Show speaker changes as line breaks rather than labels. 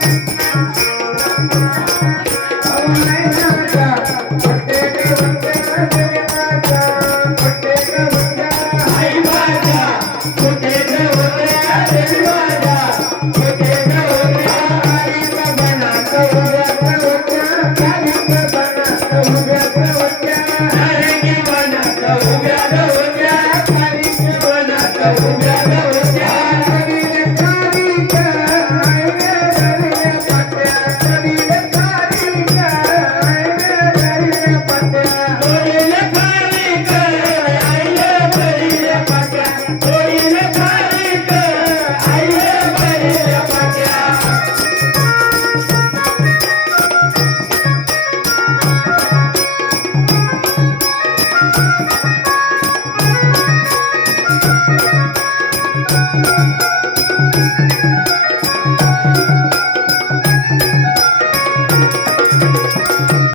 Thank you.